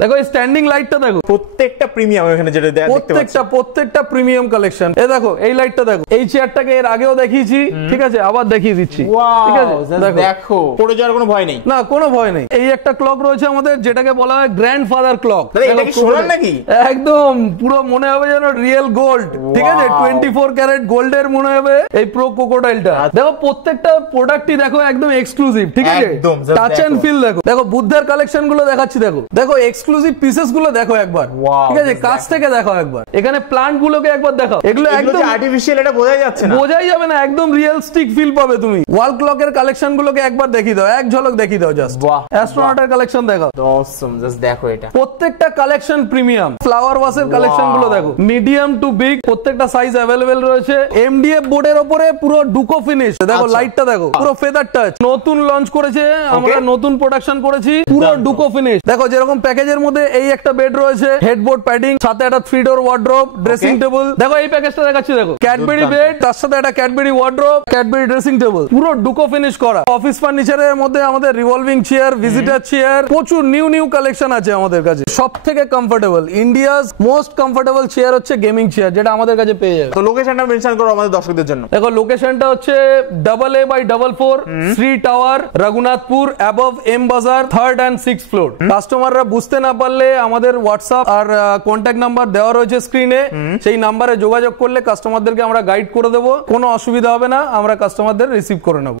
দেখো এই স্ট্যান্ডিং লাইটটা দেখো, প্রত্যেকটা প্রিমিয়াম এখানে যেটা দেখতে পাচ্ছি, প্রত্যেকটা প্রিমিয়াম কালেকশন। এই দেখো এই লাইটটা দেখো, এই চেয়ারটাকে এর আগেও দেখিয়েছি, ঠিক আছে, আবার দেখিয়ে দিচ্ছি, ঠিক আছে। দেখো পড়ে যাওয়ার কোনো ভয় নেই, না কোনো ভয় নেই। এই একটা ক্লক রয়েছে আমাদের, যেটাকে বলা হয় গ্র্যান্ডফাদার ক্লক। এটা কি সোনার নাকি? একদম পুরো মনে হবে যেন রিয়েল গোল্ড, ঠিক আছে, 24 ক্যারেট গোল্ডের মনে হবে এই প্রো ক্রোকোডাইলটা। দেখো প্রত্যেকটা প্রোডাক্টই দেখো একদম এক্সক্লুসিভ, ঠিক আছে, টাচ এন্ড ফিল। দেখো দেখো বুদ্ধার কালেকশন গুলো দেখাচ্ছি, দেখো দেখো এক্সক্লুসিভ পিসেস গুলো দেখো একবার, ঠিক আছে, কাছ থেকে দেখো একবার। এখানে প্লান্ট গুলোকে একবার দেখো, এগুলো একদম আর্টিফিশিয়াল, এটা বোঝাই যাচ্ছে না, বোঝাই যাবে না, একদম রিয়েলিস্টিক ফিল পাবে তুমি। ওয়াল ক্লকের কালেকশন গুলোকে একবার দেখিয়ে দাও, এক ঝলক দেখিয়ে দাও জাস্ট। অ্যাস্ট্রোনটের কালেকশন দেখো, অসম, জাস্ট দেখো এটা প্রত্যেকটা কালেকশন প্রিমিয়াম। ফ্লাওয়ার ওয়াশের কালেকশন গুলো দেখো, মিডিয়াম টু বিগ প্রত্যেকটা সাইজ अवेलेबल রয়েছে। এমডিএফ বোর্ডের উপরে পুরো ডুকো ফিনিশ, দেখো লাইটটা দেখো, পুরো ফেদার টাচ, নতুন লঞ্চ করেছে আমরা, নতুন প্রোডাকশন করেছি, পুরো ডুকো ফিনিশ। দেখো যেরকম প্যাকেজের মধ্যে এই একটা বেড রয়েছে, হেডবোর্ড প্যাডিং, সাথে একটা 3 ডোর ওয়ার্ড্রোব, ড্রেসিং টেবিল। দেখো এই প্যাকেজটা দেখাচ্ছি, দেখো ক্যাডবেরি বেড, তার সাথে একটা Cadbury wardrobe, Cadbury dressing table, পুরো ডুকো ফিনিশ করা। অফিস ফার্নিচারের মধ্যে আমাদের রিভলভিং চেয়ার, ভিজিটার চেয়ার, প্রচুর নিউ কালেকশন আছে আমাদের কাছে। সবথেকে comfortable, India's most comfortable chair হচ্ছে গেমিং চেয়ার, যেটা আমাদের কাছে পেয়ে যাবে। তো লোকেশনটা মেনশন করো আমাদের দর্শকদের জন্য। দেখো লোকেশনটা হচ্ছে AA/44 Shri tower, Raghunathpur, above M Bazar, 3rd and 6th floor. কাস্টমাররা বুঝতে না পারলে আমাদের হোয়াটসঅ্যাপ আর কন্ট্যাক্ট নাম্বার দেওয়া রয়েছে স্ক্রিনে, সেই নাম্বারে যোগাযোগ করলে কাস্টমারদেরকে আমরা গাইড করে দেবো, কোনো অসুবিধা হবে না, আমরা কাস্টমারদের রিসিভ করে নেবো।